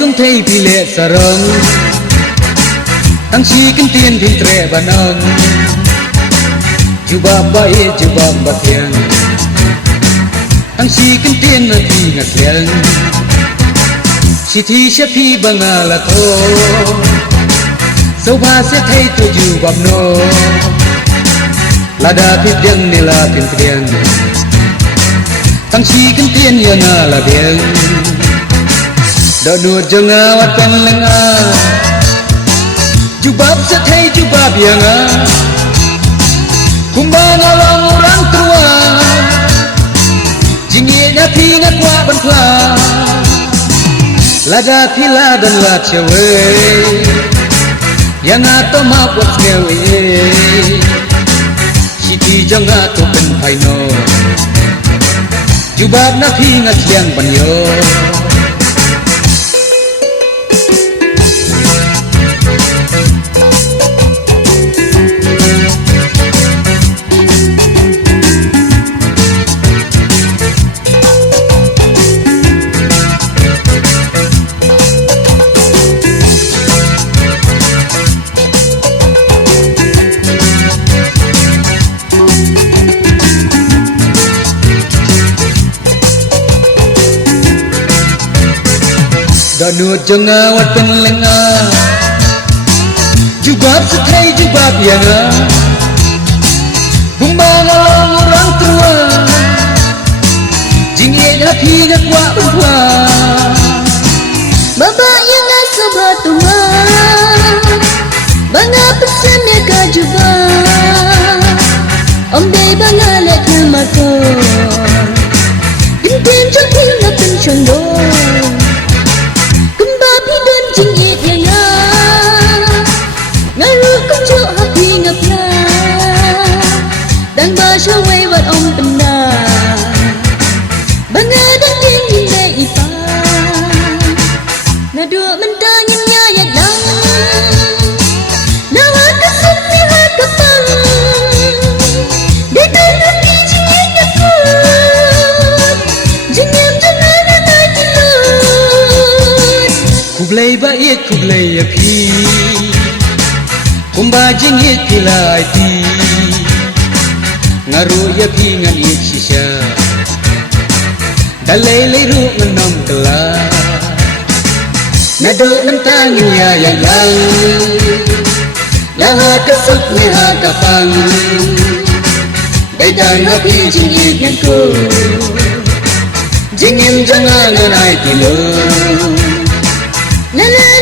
công thay vì lệ sờ rong tăng chi kinh tiền thì trẻ bàn ông chú ba bay chú ba thiền tăng chi kinh tiền thì ngặt thiền chỉ thi sẽ phi bằng là thôi dấu ba sẽ thay tôi chú bab nô là đã phi tiền này là tiền tiền tăng chi kinh tiền như là tiền đợt nuột trong wat pen leng jubab sẽ thay jubab yang kumbang along orang tua jingi na phi na qua ban pla lada phila dan la chewe yang ato ma pot chewe siti janga to pen phai no jubab na phi nga chiang ban yo đợt nuột trong wat pen leng jubab sẽ thay jubab yang kumbang along orang tua jingi na phi na qua ban pla baba yang asaba tuma banga pesan ya ka jubab om dei banga le thamato tin trong tin na tin chondo chính ít yang ngaru cũng cho hati ngập na đang ba sao quay vật ông tình na banga đang tiếng nhìn đây ipa na dua menta nyanya ya dang na hat kasut ni hat kapang de dun ni chính ít ya ku jingem jangan na tilut kublai ba it kublai ya phi kumba jing it pilai ti ngaru ya phi ngan it shisha dalai lai ru nganam kala na do nan tang ya ya yang la ha kasut ni ha kapang dai dai na phi jing it ngan ko jing em jangan ngai ti lo la la